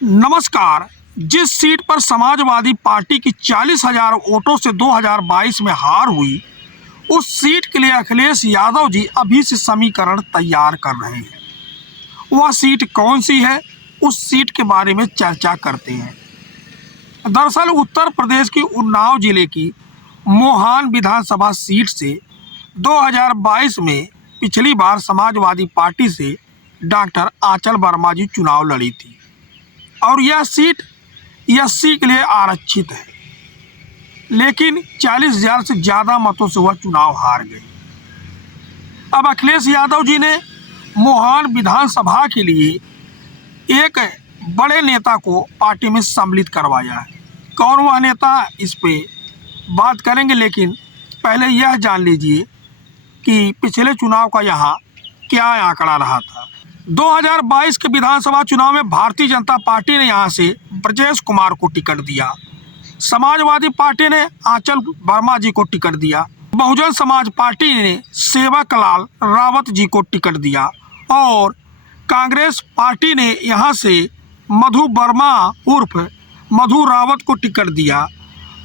नमस्कार। जिस सीट पर समाजवादी पार्टी की 40,000 वोटों से 2022 में हार हुई, उस सीट के लिए अखिलेश यादव जी अभी से समीकरण तैयार कर रहे हैं। वह सीट कौन सी है, उस सीट के बारे में चर्चा करते हैं। दरअसल उत्तर प्रदेश की उन्नाव जिले की मोहान विधानसभा सीट से 2022 में पिछली बार समाजवादी पार्टी से डॉक्टर आंचल वर्मा जी चुनाव लड़ी थी और यह सीट एससी के लिए आरक्षित है, लेकिन 40,000 से ज़्यादा मतों से वह चुनाव हार गई। अब अखिलेश यादव जी ने मोहान विधानसभा के लिए एक बड़े नेता को पार्टी में सम्मिलित करवाया है। कौन वह नेता, इस पे बात करेंगे, लेकिन पहले यह जान लीजिए कि पिछले चुनाव का यहाँ क्या आंकड़ा रहा था। 2022 के विधानसभा चुनाव में भारतीय जनता पार्टी ने यहाँ से ब्रजेश कुमार को टिकट दिया, समाजवादी पार्टी ने आंचल वर्मा जी को टिकट दिया, बहुजन समाज पार्टी ने सेवक लाल रावत जी को टिकट दिया और कांग्रेस पार्टी ने यहाँ से मधु वर्मा उर्फ मधु रावत को टिकट दिया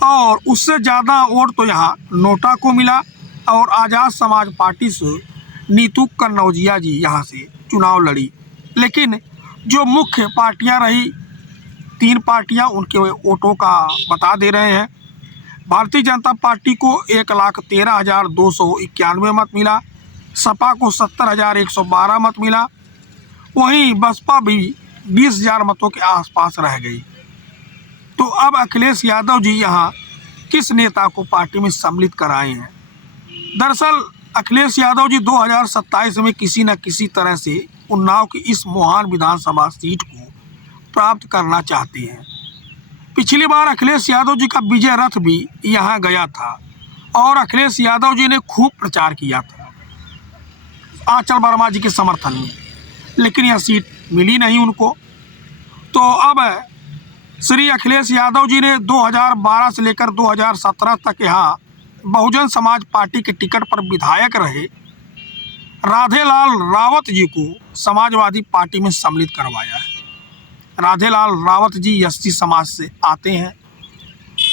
और उससे ज़्यादा वोट तो यहाँ नोटा को मिला और आज़ाद समाज पार्टी से नीतू कन्नौजिया जी यहाँ से चुनाव लड़ी। लेकिन जो मुख्य पार्टियां रही, 3 पार्टियां, उनके वोटों का बता दे रहे हैं। भारतीय जनता पार्टी को 1,13,291 मत मिला, सपा को 70,112 मत मिला, वहीं बसपा भी 20,000 मतों के आसपास रह गई। तो अब अखिलेश यादव जी यहाँ किस नेता को पार्टी में सम्मिलित कराए हैं? दरअसल अखिलेश यादव जी 2027 में किसी न किसी तरह से उन्नाव की इस मोहान विधानसभा सीट को प्राप्त करना चाहते हैं। पिछली बार अखिलेश यादव जी का विजय रथ भी यहाँ गया था और अखिलेश यादव जी ने खूब प्रचार किया था आंचल वर्मा जी के समर्थन में, लेकिन यह सीट मिली नहीं उनको। तो अब श्री अखिलेश यादव जी ने 2012 से लेकर 2017 तक यहाँ बहुजन समाज पार्टी के टिकट पर विधायक रहे राधेलाल रावत जी को समाजवादी पार्टी में सम्मिलित करवाया है। राधेलाल रावत जी एससी समाज से आते हैं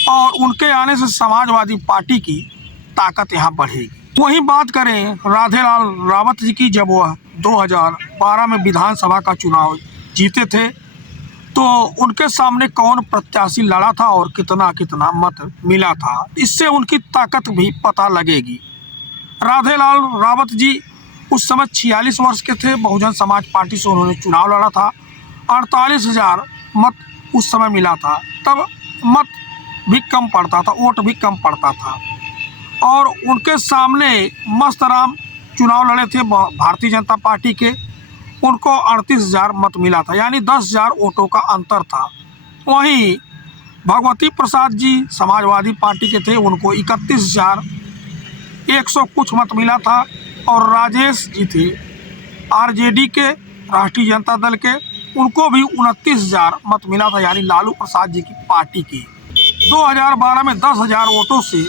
और उनके आने से समाजवादी पार्टी की ताकत यहाँ बढ़ेगी। वहीं बात करें राधेलाल रावत जी की, जब वह 2012 में विधानसभा का चुनाव जीते थे तो उनके सामने कौन प्रत्याशी लड़ा था और कितना कितना मत मिला था, इससे उनकी ताकत भी पता लगेगी। राधेलाल रावत जी उस समय 46 वर्ष के थे, बहुजन समाज पार्टी से उन्होंने चुनाव लड़ा था, 48,000 मत उस समय मिला था। तब मत भी कम पड़ता था, वोट भी कम पड़ता था और उनके सामने मस्तराम चुनाव लड़े थे भारतीय जनता पार्टी के, उनको 38,000 मत मिला था, यानी 10,000 वोटों का अंतर था। वहीं भगवती प्रसाद जी समाजवादी पार्टी के थे, उनको 31,100 कुछ मत मिला था और राजेश जी थे आरजेडी के, राष्ट्रीय जनता दल के, उनको भी 29,000 मत मिला था, यानी लालू प्रसाद जी की पार्टी के। 2012 में 10,000 वोटों से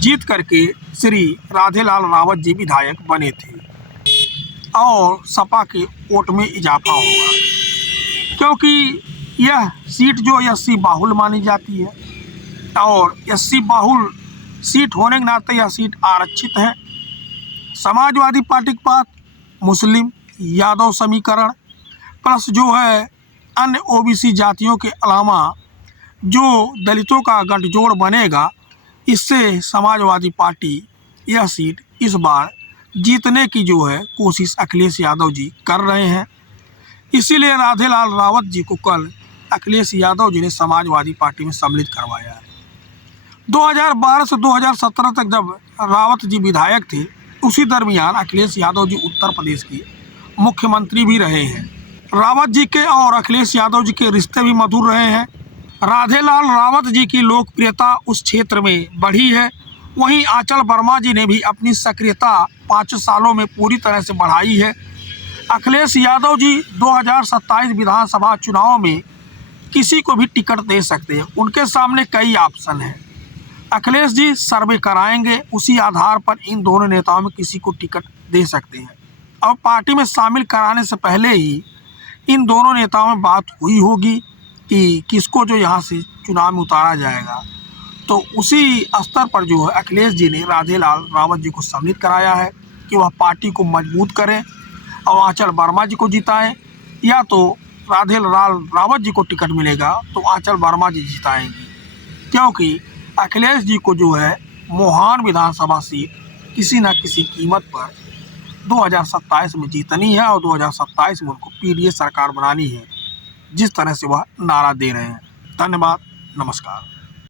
जीत करके श्री राधेलाल रावत जी विधायक बने थे और सपा के वोट में इजाफा होगा, क्योंकि यह सीट जो एससी बाहुल मानी जाती है और एससी बाहुल सीट होने के नाते यह सीट आरक्षित है। समाजवादी पार्टी के पास मुस्लिम यादव समीकरण प्लस जो है अन्य ओबीसी जातियों के अलावा जो दलितों का गठजोड़ बनेगा, इससे समाजवादी पार्टी यह सीट इस बार जीतने की जो है कोशिश अखिलेश यादव जी कर रहे हैं। इसीलिए राधेलाल रावत जी को कल अखिलेश यादव जी ने समाजवादी पार्टी में सम्मिलित करवाया है। 2012 से 2017 तक जब रावत जी विधायक थे, उसी दरमियान अखिलेश यादव जी उत्तर प्रदेश के मुख्यमंत्री भी रहे हैं। रावत जी के और अखिलेश यादव जी के रिश्ते भी मधुर रहे हैं। राधेलाल रावत जी की लोकप्रियता उस क्षेत्र में बढ़ी है, वहीं आंचल वर्मा जी ने भी अपनी सक्रियता 5 सालों में पूरी तरह से बढ़ाई है। अखिलेश यादव जी 2027 विधानसभा चुनाव में किसी को भी टिकट दे सकते हैं, उनके सामने कई ऑप्शन हैं। अखिलेश जी सर्वे कराएंगे, उसी आधार पर इन दोनों नेताओं में किसी को टिकट दे सकते हैं। अब पार्टी में शामिल कराने से पहले ही इन दोनों नेताओं में बात हुई होगी कि किसको जो यहाँ से चुनाव में उतारा जाएगा, तो उसी स्तर पर जो है अखिलेश जी ने राधेलाल रावत जी को सम्मिलित कराया है कि वह पार्टी को मजबूत करें और आंचल वर्मा जी को जिताएं, या तो राधेलाल रावत जी को टिकट मिलेगा तो आंचल वर्मा जी जिताएंगी, क्योंकि अखिलेश जी को जो है मोहान विधानसभा सीट किसी न किसी कीमत पर 2027 में जीतनी है और 2027 में उनको पीडीए सरकार बनानी है, जिस तरह से वह नारा दे रहे हैं। धन्यवाद, नमस्कार।